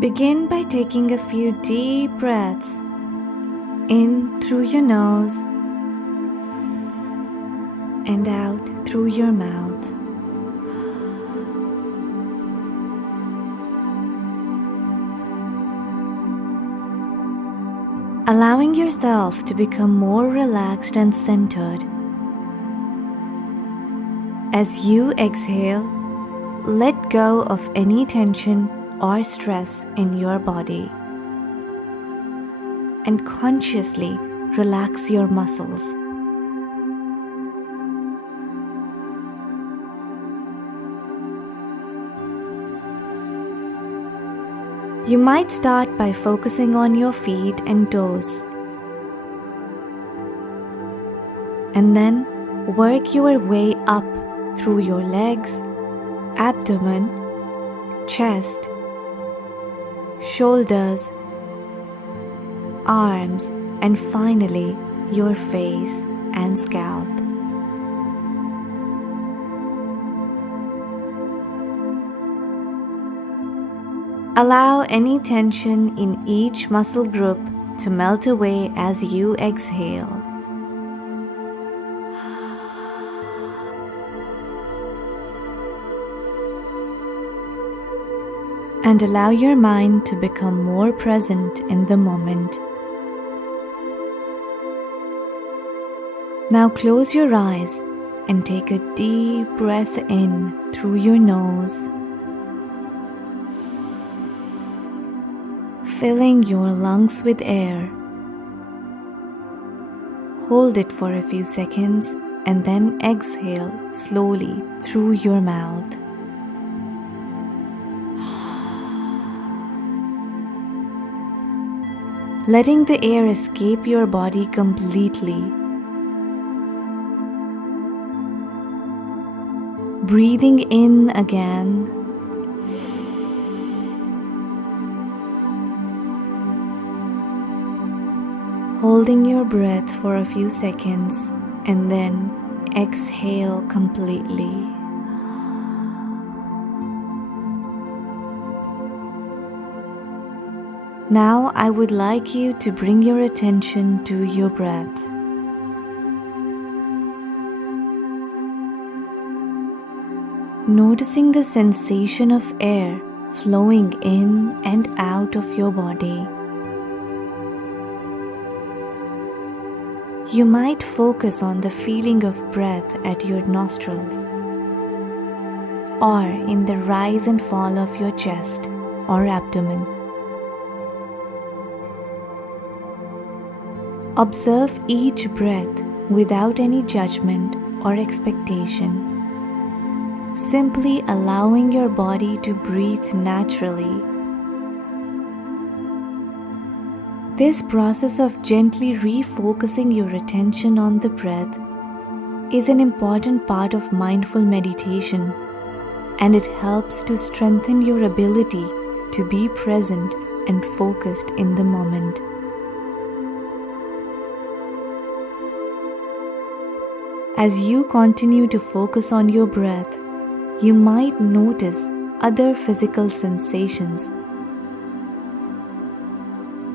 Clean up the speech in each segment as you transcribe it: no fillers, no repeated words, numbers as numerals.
Begin by taking a few deep breaths in through your nose and out through your mouth. Allowing yourself to become more relaxed and centered. As you exhale, let go of any tension or stress in your body and consciously relax your muscles. You might start by focusing on your feet and toes, and then work your way up through your legs, abdomen, chest, shoulders, arms, and finally your face and scalp. Allow any tension in each muscle group to melt away as you exhale. And allow your mind to become more present in the moment. Now close your eyes and take a deep breath in through your nose, filling your lungs with air. Hold it for a few seconds and then exhale slowly through your mouth. Letting the air escape your body completely. Breathing in again. Holding your breath for a few seconds and then exhale completely. Now I would like you to bring your attention to your breath. Noticing the sensation of air flowing in and out of your body. You might focus on the feeling of breath at your nostrils or in the rise and fall of your chest or abdomen. Observe each breath without any judgment or expectation, simply allowing your body to breathe naturally. This process of gently refocusing your attention on the breath is an important part of mindful meditation, and it helps to strengthen your ability to be present and focused in the moment. As you continue to focus on your breath, you might notice other physical sensations,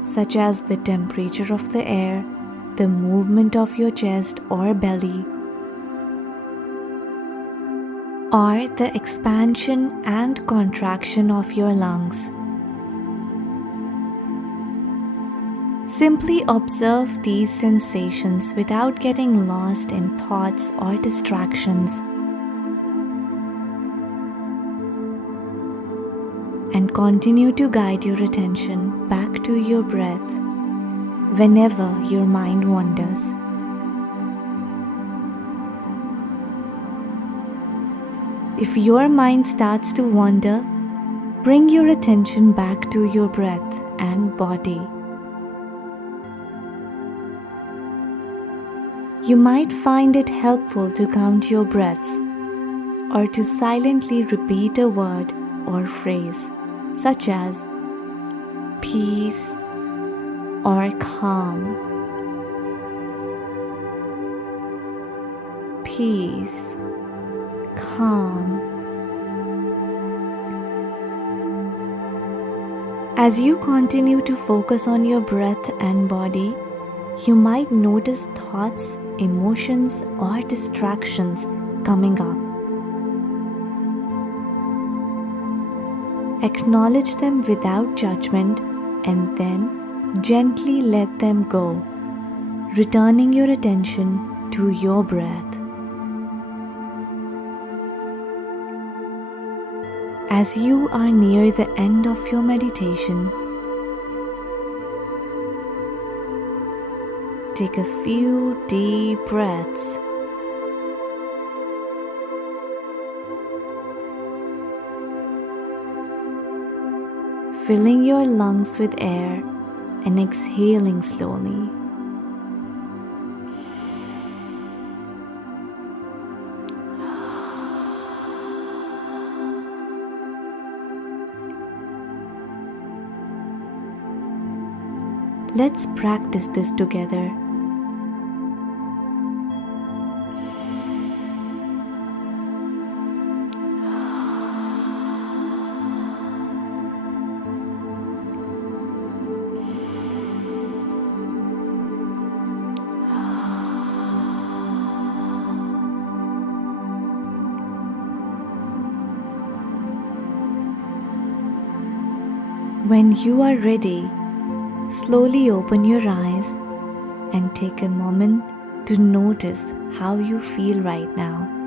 such as the temperature of the air, the movement of your chest or belly, or the expansion and contraction of your lungs. Simply observe these sensations without getting lost in thoughts or distractions, and continue to guide your attention back to your breath whenever your mind wanders. If your mind starts to wander, bring your attention back to your breath and body. You might find it helpful to count your breaths or to silently repeat a word or phrase such as peace or calm. Peace, calm. As you continue to focus on your breath and body, you might notice thoughts, emotions, or distractions coming up. Acknowledge them without judgment and then gently let them go, returning your attention to your breath. As you are near the end of your meditation, take a few deep breaths. Filling your lungs with air and exhaling slowly. Let's practice this together. When you are ready, slowly open your eyes and take a moment to notice how you feel right now.